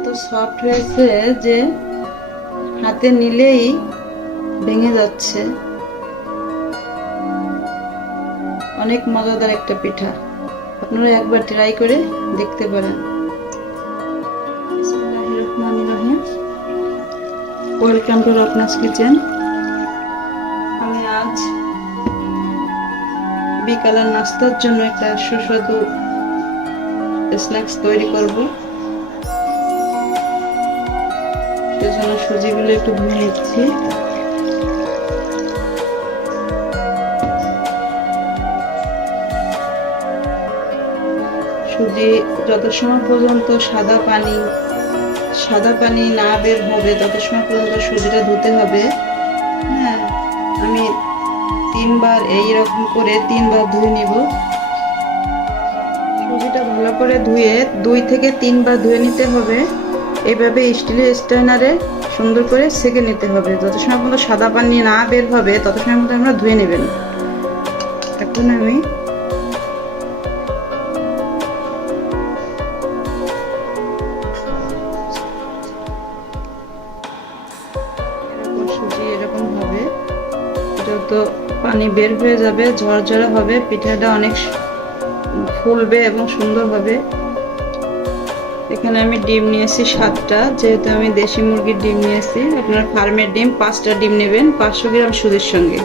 এত সফট হয়েছে যে হাতে নিলেই ভেঙে যাচ্ছে। অনেক মজাদার একটা পিঠা, আপনারা একবার ট্রাই করে দেখতে পারেন। বিসমিল্লাহির রহমানির রহিম। Welcome to Ratna's kitchen. আমি আজ বিকালের নাস্তার জন্য একটা সুস্বাদু স্ন্যাক্স তৈরি করব। সেজন্য সুজিগুলো একটু ধুয়ে নিচ্ছি। সুজি যত সময় পর্যন্ত সাদা পানি না বের হবে তত সময় পর্যন্ত সুজিটা ধুতে হবে। হ্যাঁ, আমি 3 বার এইরকম করে 3 বার ধুয়ে নিব। সুজিটা ভালো করে ধুয়ে 2 থেকে 3 বার ধুয়ে নিতে হবে। এইভাবে স্টিলের স্ট্রেনারে সুন্দর করে সেঁকে নিতে হবে। যত সময় পর্যন্ত সাদা পানি না বের হবে তত সময় পর্যন্ত আমরা ধুয়ে নেবেন। এখন আমি সুজি এরকম হবে, যত পানি বের হয়ে যাবে ঝরঝরে হবে, পিঠাটা অনেক ফুলবে এবং সুন্দর হবে। এখানে আমি ডিম নিয়েছি 7টা, যেহেতু আমি দেশি মুরগির ডিম নিয়েছি। আপনার ফার্মের ডিম 5টা ডিম নেবেন 500 গ্রাম সুজির সঙ্গে।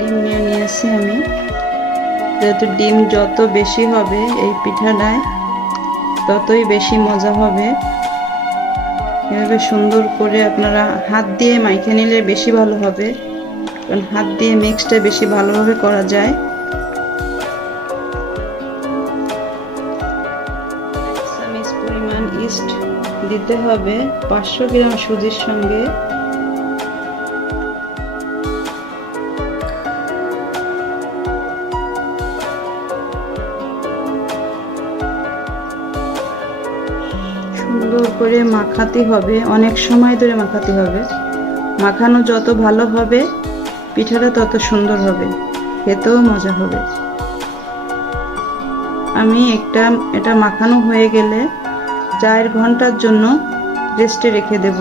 ডিম নিয়ে নিয়েছি আমি। যেহেতু ডিম যত বেশি হবে এই পিঠাটায় ততই বেশি মজা হবে। এভাবে সুন্দর করে আপনারা হাত দিয়ে মাইখে নিলে বেশি ভালো হবে, কারণ হাত দিয়ে মিক্সটা বেশি ভালোভাবে করা যায়। চামচ পরিমাণ ইস্ট দিতে হবে 500 গ্রাম সুজির সঙ্গে। সুন্দর করে মাখাতে হবে, অনেক সময় ধরে মাখাতে হবে। মাখানো যত ভালো হবে পিঠাটা তত সুন্দর হবে, খেতেও মজা হবে। আমি এটা মাখানো হয়ে গেলে 4 ঘন্টার জন্য রেস্টে রেখে দেব।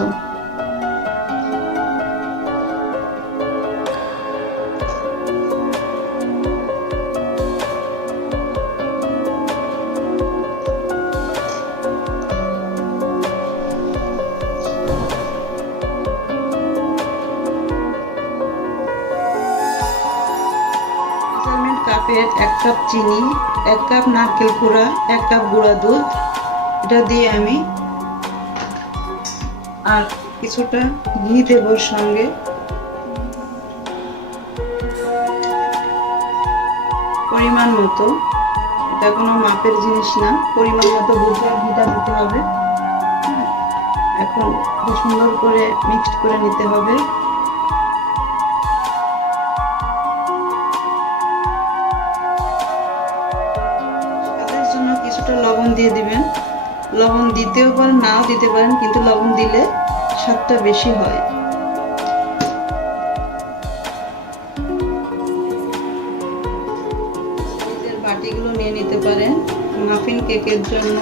কাপের 1 কাপ চিনি, 1 কাপ নারকেল কোড়া, 1 কাপ গুঁড়া দুধ, এটা দিয়ে আমি আর কিছুটা ঘি দেব সঙ্গে। পরিমাণ মতো, এটা কোনো মাপের জিনিস না, পরিমাণ মতো বুঝে ঘিটা দিতে হবে। এখন সুন্দর করে মিক্সড করে নিতে হবে। কিছুটা লবণ দিয়ে দিবেন। লবণ দিতেও পারেন, নাও দিতে পারেন, কিন্তু লবণ দিলে স্বাদটা বেশি হয়। বাটিগুলো নিয়ে নিতে পারেন। মাফিন কেকের জন্য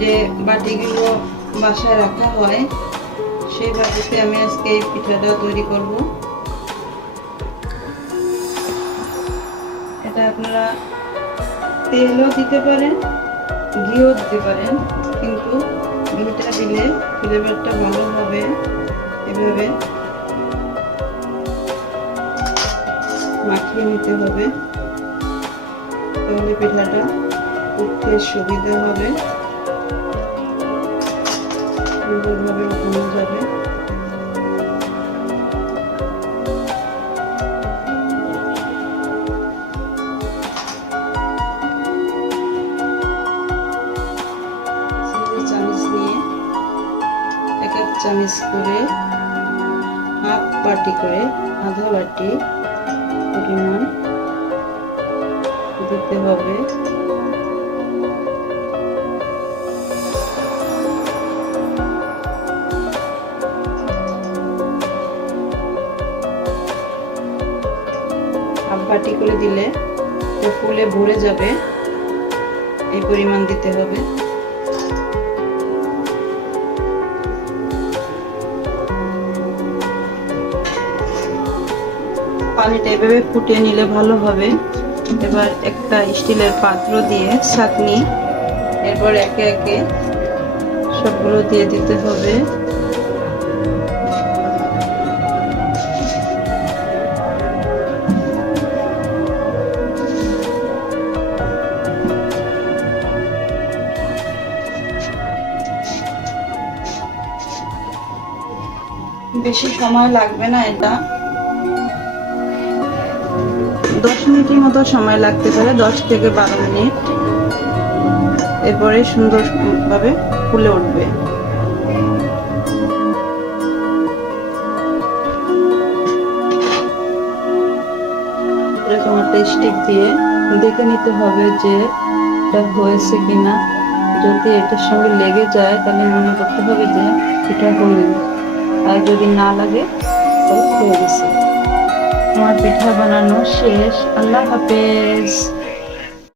যে বাটিগুলো বাসায় রাখা হয় সেই বাটিতে আমি আজকে এই পিঠাটা তৈরি করব। এটা আপনারা তেলও দিতে পারেন, ঘিও দিতে পারেন, কিন্তু ঘিটা দিলে ফ্লেভারটা ভালো হবে। এভাবে মাখিয়ে নিতে হবে, তাহলে পিঠাটা উঠতে সুবিধা হবে, সুন্দরভাবে উঠানো যাবে। চামচ করে, হাফ বাটি করে, আধা বাটি পরিমাণ দিতে হবে। হাফ বাটি করে দিলে ফুলে ভরে যাবে, এই পরিমাণ দিতে হবে। পানিটা এভাবে ফুটিয়ে নিলে ভালো হবে। এবার একটা স্টিলের পাত্র দিয়ে ছাঁকনি, এরপর একে একে সবগুলো দিয়ে দিতে হবে। বেশি সময় লাগবে না, এটা 10 মিনিটের মতো সময় লাগতে পারে, 10 থেকে 12 মিনিট। এরপরে সুন্দরভাবে ফুলে উঠবে। এরকম একটা স্টিক দিয়ে দেখে নিতে হবে যে এটা হয়েছে কিনা। যদি এটার সঙ্গে লেগে যায় তাহলে মনে করতে হবে যে এটা হয়নি, আর যদি না লাগে তাহলে হয়ে গেছে। আমার পিঠা বানানো শেষ। আল্লাহ হাফেজ।